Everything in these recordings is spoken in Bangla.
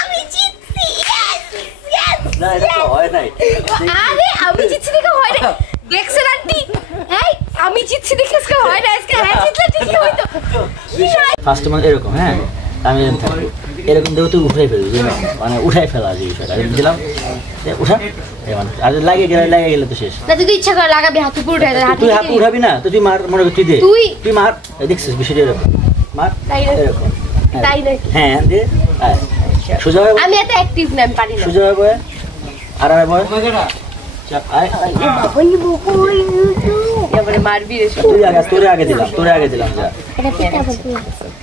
আমি জিতছি। না এটা তো হয় নাই। আরে আমি জিতছি দেখে হয় না। দেখছেন আন্টি? এই আমি জিতছি দেখে আজকে হয় না। আজকে হ্যাঁ জিতলে ঠিকই হইতো। ফার্স্ট মানে এরকম হ্যাঁ আমি এরকম থাকবো এরকম দেখো তুই উঠাই ফেলবি মানে উঠাই ফেলা যে বিষয়টা দিলাম উঠা আর লাগে গেলে তো শেষ না তুই ইচ্ছা করে লাগাবি হাত উপর উঠে তুই হাত উঠাবি না তো তুই মার মনে কর তুই দে তুই মার দেখছিস বিষয়টা এরকম মার এরকম তাই নাকি হ্যাঁ দে সোজা হয়ে আমি এত অ্যাক্টিভ না আমি পারি না সোজা হয়ে বয় আরামে বয় চাপ আয় বাবাই বকই এবারে মারবি রে তোরে আগে দিলাম যা এটা পিটা বলতে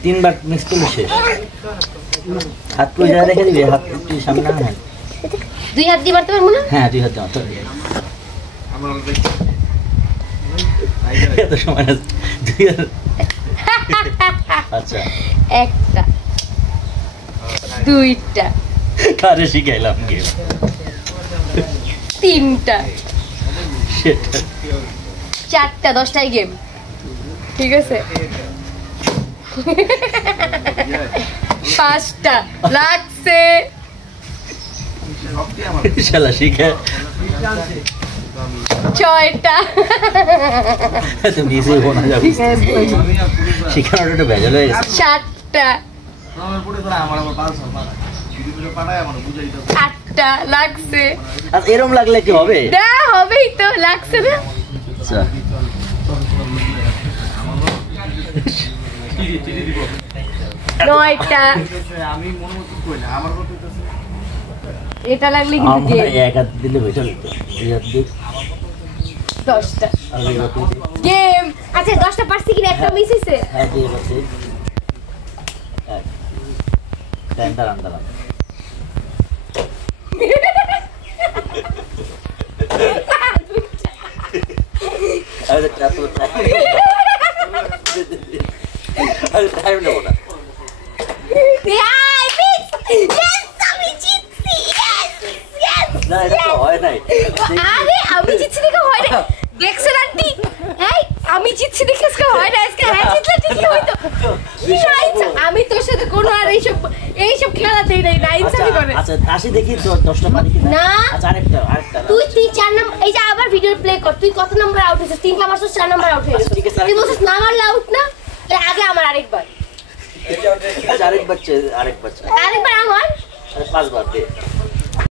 তিনবার মিস করলে শেষ হাত তুই যা রেখে দিবি হাত তুই সামনে না হ্যাঁ দুই হাত দিয়ে মারতে পারবো না হ্যাঁ দুই হাত দাও তো এত সময় আছে দুই হাত আচ্ছা একটা দুইটা কারে শিখাইলাম গেম তিনটা সেটা চারটা 10টাই গেম ঠিক আছে 5টা লাগছে শালা শিখে 6টা তুমি ইজি হোনা যাবে শিখানোটা একটু ভেজাল হয়ে গেছে 7টা 8টা লাগছে আর এরকম লাগলে কি হবে না হবেই তো লাগছে না আচ্ছা নয়টা এটা লাগলে কিন্তু আমার এক হাত দিলে বেটার হতো দুই হাত দিক 10টা আর এই হাত গেম আচ্ছা 10টা পারছি কিনা একটা মিস হইছে হ্যাঁ দুই হাত দিক এক দাঁড়ান টাইম নেবো না না এটা তো হয় নাই আরে আমি জিতছি দেখে হয় না দেখছেন আন্টি এই আমি জিতছি দেখে আজকে হয় না আজকে হ্যাঁ জিতলে ঠিকই হইতো আমি তোর সাথে কোনো আর এইসব খেলাতেই নাই না ইনসাফি করে আচ্ছা আসি দেখি 10টা পারি কিনা না আচ্ছা আরেকটা তুই 4 নাম্বার এই যে আবার ভিডিও প্লে কর তুই কত নাম্বার আউট হইছিস 3টা মারছিস 4 নাম্বার আউট হইছিস ঠিক আছে তুই বলছিস না মারলে আউট না তাহলে আগে আমার আরেকবার আরেকবার আমার 5 বার দে